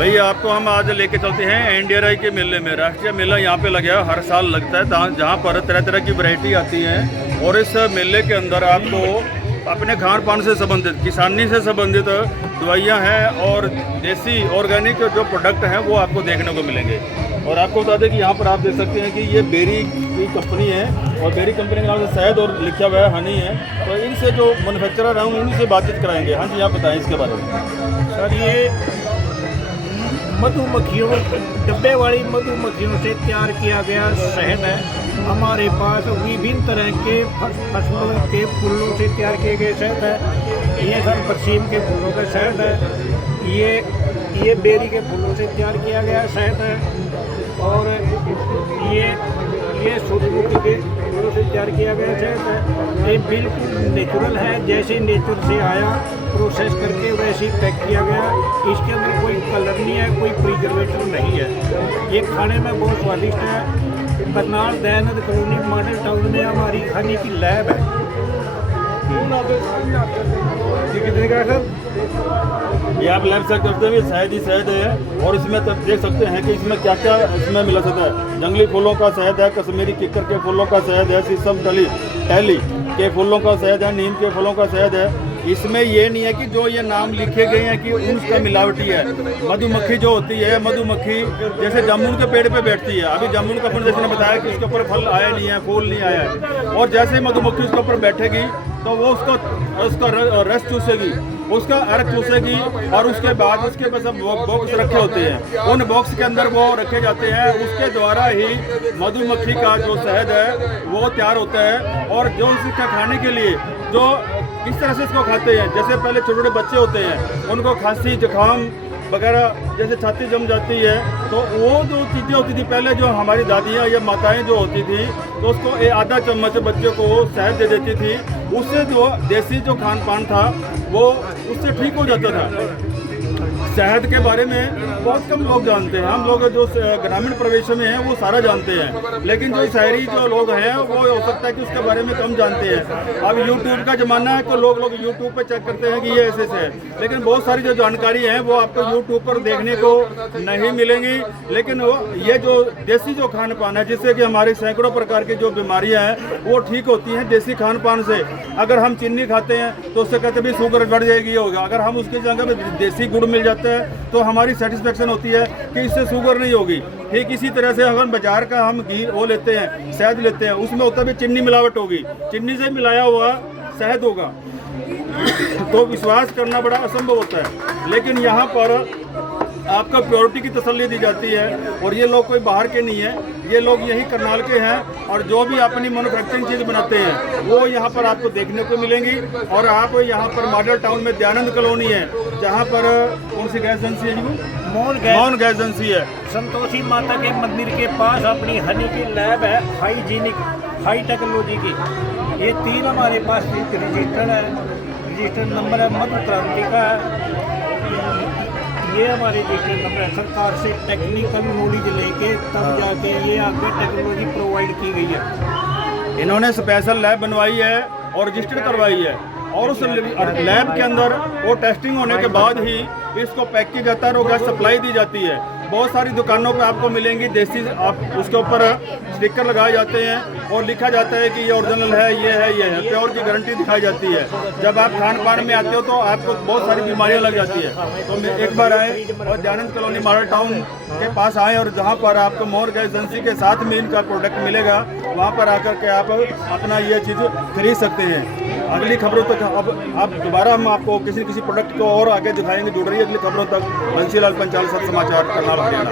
भैया आपको हम आज लेके चलते हैं एनडीआरआई के मेले में। राष्ट्रीय मेला यहाँ पे लगा है, हर साल लगता है, जहाँ पर तरह तरह की वैरायटी आती है। और इस मेले के अंदर आपको अपने खान पान से संबंधित, किसानी से संबंधित दवाइयाँ हैं और देसी ऑर्गेनिक जो प्रोडक्ट हैं वो आपको देखने को मिलेंगे। और आपको बता दें कि यहाँ पर आप देख सकते हैं कि ये बेरी की कंपनी है और बेरी कंपनी के नाम से शहद और लिखा हुआ है हनी है। तो इनसे जो मैन्युफैक्चरर हैं उन्हीं से बातचीत कराएंगे। हाँ जी, आप बताएं इसके बारे में। सर, ये मधुमक्खियों, डब्बे वाली मधुमक्खियों से तैयार किया गया शहद है। हमारे पास विभिन्न तरह के फसलों के फूलों से तैयार किए गए शहद है। ये सर बरसीम के फूलों का शहद है। ये बेरी के फूलों से तैयार किया गया शहद है। और ये सूरजमुखी के फूलों से तैयार किया गया शहद है। ये बिल्कुल नेचुरल है, जैसे नेचर से आया प्रोसेस करके वैसे ही पैक किया गया। इसके अंदर कोई कलर नहीं है, कोई प्रिजर्वेटिव नहीं है। ये खाने में बहुत स्वादिष्ट है। Karnal Dayanand colony model town में हमारी हनी की लैब है। कितने का सर? ये आप लैब चेक करते हैं, शहद ही शहद है। और इसमें तब देख सकते हैं कि इसमें क्या क्या इसमें मिला सकता है। जंगली फूलों का शहद है, कश्मीरी किक्कर के फूलों का शहद है, शीशम टहली के फूलों का शहद है, नीम के फूलों का शहद है। इसमें ये नहीं है कि जो ये नाम लिखे गए हैं कि उनका मिलावटी है। मधुमक्खी जो होती है, मधुमक्खी जैसे जामुन के पेड़ पे बैठती है। अभी जामुन का फल जैसे ने बताया कि उसके ऊपर फल आया नहीं है, फूल नहीं आया है। और जैसे ही मधुमक्खी उसके ऊपर बैठेगी तो वो उसका रस चूसेगी, उसका अर्क चूसेगी। और उसके बाद उसके पास बॉक्स रखे होते हैं, उन बॉक्स के अंदर वो रखे जाते हैं। उसके द्वारा ही मधुमक्खी का जो शहद है वो तैयार होता है। और जो इसका खाने के लिए जो किस तरह से इसको खाते हैं, जैसे पहले छोटे छोटे बच्चे होते हैं उनको खांसी जुकाम वगैरह जैसे छाती जम जाती है, तो वो जो चीज़ें होती थी पहले, जो हमारी दादियाँ या माताएं जो होती थी, तो उसको आधा चम्मच बच्चे को शहद दे देती थी। उससे जो देसी जो खान पान था वो उससे ठीक हो जाता था। शहद के बारे में बहुत कम लोग जानते हैं। हम लोग जो ग्रामीण प्रदेश में हैं वो सारा जानते हैं, लेकिन जो शहरी जो लोग हैं वो हो सकता है कि उसके बारे में कम जानते हैं। अब यूट्यूब का ज़माना है तो लोग यूट्यूब पे चेक करते हैं कि ये ऐसे है, लेकिन बहुत सारी जो जानकारी है वो आपको यूट्यूब पर देखने को नहीं मिलेंगी। लेकिन ये जो देसी जो खान पान है, जिससे कि हमारी सैकड़ों प्रकार की जो बीमारियाँ हैं वो ठीक होती हैं देसी खान पान से। अगर हम चीनी खाते हैं तो उससे कहते भी शुगर बढ़ जाएगी, होगा। अगर हम उसकी जगह में देसी गुड़ मिल जाता है तो हमारी सेटिस्फेक्शन होती है कि इससे शुगर नहीं होगी। ठीक इसी तरह से अगर बाजार का हम घी वो लेते हैं, शहद लेते हैं, उसमें होता भी चीनी मिलावट होगी, चीनी से मिलाया हुआ शहद होगा। तो विश्वास करना बड़ा असंभव होता है। लेकिन यहाँ पर आपको प्योरिटी की तसल्ली दी जाती है। और ये लोग कोई बाहर के नहीं है, ये लोग यही करनाल के हैं। और जो भी अपनी मैन्युफैक्चरिंग चीज़ बनाते हैं वो यहाँ पर आपको देखने को मिलेंगी। और आप यहाँ पर मॉडल टाउन में दयानंद कॉलोनी है, जहाँ पर कौन सी गैस एजेंसी है जी? मोहन गैस एजेंसी है। संतोषी माता के मंदिर के पास अपनी हनी की लैब है, हाइजीनिक हाई टेक्नोलॉजी की। ये 3 हमारे पास रजिस्टर है, रजिस्टर नंबर है मधु क्रांति का है। ये हमारे रजिस्टर नंबर है। सरकार से टेक्निकल नॉलेज लेके तब जाके ये आगे टेक्नोलॉजी प्रोवाइड की गई है। इन्होंने स्पेशल लैब बनवाई है और रजिस्टर करवाई है। और उस लैब के अंदर वो टेस्टिंग होने के बाद ही इसको पैक किया जाता है और गैस सप्लाई दी जाती है। बहुत सारी दुकानों पे आपको मिलेंगी देसी, आप उसके ऊपर स्टिकर लगाए जाते हैं और लिखा जाता है कि ये ओरिजिनल है, ये है, प्योर की गारंटी दिखाई जाती है। जब आप खान पान में आते हो तो आपको बहुत सारी बीमारियां लग जाती है। तो एक बार आए और दयानंद कॉलोनी मॉडल टाउन के पास आए, और जहाँ पर आपको मोहन गैस एजेंसी के साथ में इनका प्रोडक्ट मिलेगा, वहाँ पर आकर के आप अपना ये चीज़ खरीद सकते हैं। अगली खबरों तक अब दोबारा हम आपको किसी प्रोडक्ट को और आगे दिखाएंगे। जुड़ रही है अगली खबरों तक। बंसीलाल पंचाल, सब समाचार, करनाल, हरियाणा।